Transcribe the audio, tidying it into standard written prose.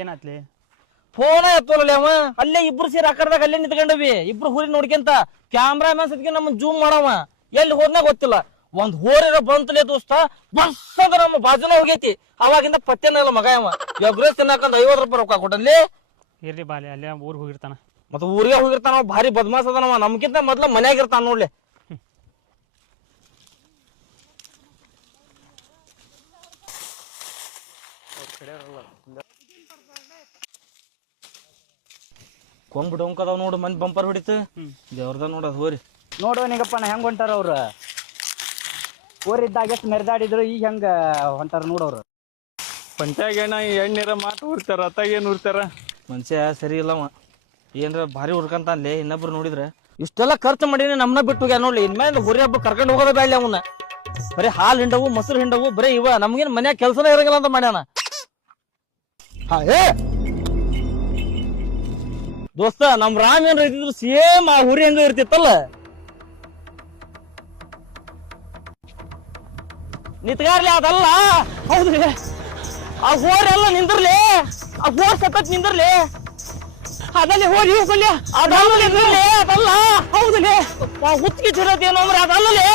ಏನಾತ್ಲಿ? ಫೋನ ಎತ್ತೋಲ್ಲ ಅವ. ಅಲ್ಲೇ ಇಬ್ರು ಸೇರಿ ಆಕರ್ದಾಗ ಅಲ್ಲೇ ನಿಂತ್ಕೊಂಡವಿ. ಇಬ್ರು ಹುರಿ ನೋಡ್ಕೊಂತ ಕ್ಯಾಮ್ರಾಮನ್ ಸದ್ಕೆ ನಮ್ಮನ್ ಜೂಮ್ ಮಾಡವ. ಎಲ್ಲಿ ಹೋದ್ನ ಗೊತ್ತಿಲ್ಲ. ಒಂದ್ ಹೋರಿರ ಬಂತಲೇ ದೋಸ್ತ, ಬಸ್ ಅಂತ ನಮ್ಮ ಬಾಜುನ ಹೋಗೈತಿ. ಅವಾಗಿಂದ ಪತ್ತೆನ ಇಲ್ಲ ಮಗ ಅವ. ಎಗ್ರೆಸ್ ತಿನ್ನಕಂತ 50 ರೂಪಾಯಿ ರೊಕ್ಕ ಕೊಟ್ಟಲ್ಲಿ. ಇರ್ಲಿ ಬಾಲೆ, ಅಲ್ಲೇ ಊರಿಗೆ ಹೋಗಿರ್ತಾನ. ಮತ್ತ ಊರಿಗೆ ಹೋಗಿರ್ತಾನ. ಭಾರಿ ಬದ್ಮಾಸ್ ಅದನವ. ನಮ್ಗಿಂತ ಮೊದ್ಲ ಮನ್ಯಾಗ ಇರ್ತಾನ ನೋಡ್ಲಿ. ಕೊಂಬ್ ಡೊಂಕದಾವ್ ನೋಡು, ಮಂದಿ ಬಂಪರ್ ಹೊಡಿತು. ದೇವ್ರದ ನೋಡದ್ ಹೋರಿ ನೋಡು ನಿಂಗಪ್ಪ ಹೆಂಗ್ ಹೊಂಟಾರ ಅವ್ರು. ಊರಿದ್ದಾಗ ಎಷ್ಟು ಮೆರೆದಾಡಿದ್ರು, ಈಗ ಹೆಂಗ ಹೊಂಟಾರ ನೋಡವ್ರು. ಪಂಚಾಯಣ ಎಣ್ಣೀರ ಮಾತು ಉರ್ತಾರ, ಅತ್ತಾಗೇನು ಉರ್ತಾರ. ಮನುಷ್ಯ ಸರಿ ಇಲ್ಲವ. ಏನ್ರ ಭಾರಿ ಹುಡ್ಕಂತಾನ್ಲಿ. ಇನ್ನೊಬ್ರು ನೋಡಿದ್ರೆ ಇಷ್ಟೆಲ್ಲ ಖರ್ಚು ಮಾಡೀನಿ, ನಮ್ನ ಬಿಟ್ಟು ಹೋಗ್ಯ ನೋಡ್ಲಿ. ಇನ್ಮೇಲೆ ಹುರಿ ಹಬ್ಬ ಕರ್ಕೊಂಡು ಹೋಗೋದ ಬ್ಯಾಡ್ಲಿ ಅವನ್ನ. ಬರೀ ಹಾಲು ಹಿಂಡವು, ಮೊಸರು ಹಿಂಡವು, ಬರೀ ಇವ. ನಮ್ಗೇನ್ ಮನ್ಯಾಗ ಕೆಲ್ಸನೇ ಇರಂಗಿಲ್ಲ ಅಂತ ಮಾಡ್ಯಾನ. ದೋಸ್ತ, ನಮ್ ರಾಮ್ ಏನ್ರ ಇದ್ದಿದ್ರು ಸೇಮ್ ಆ ಹುರಿ ಹೆಂಗ ಇರ್ತಿತ್ತಲ್ಲ. ನಿತ್ಗಾರ್ಲಿ ಅದಲ್ಲ. ಹೌದ್ರಿ, ಆ ಹೋರೆಲ್ಲ ನಿಂದಿರ್ಲಿ. ಆ ಹೋರ್ ಸತತ್ ನಿಂದಿರ್ಲಿ. ಅದಲ್ಲಿ ಹೋರಿ ಅದಲ್ಲ ನಿಂದಿರ್ಲಿ. ಅದಲ್ಲ. ಹೌದ್ರಿ, ಹುಚ್ಚಿಗೆ ಚಿರತ್ ಏನು ಅಂದ್ರೆ ಅದಲ್ಲೇ.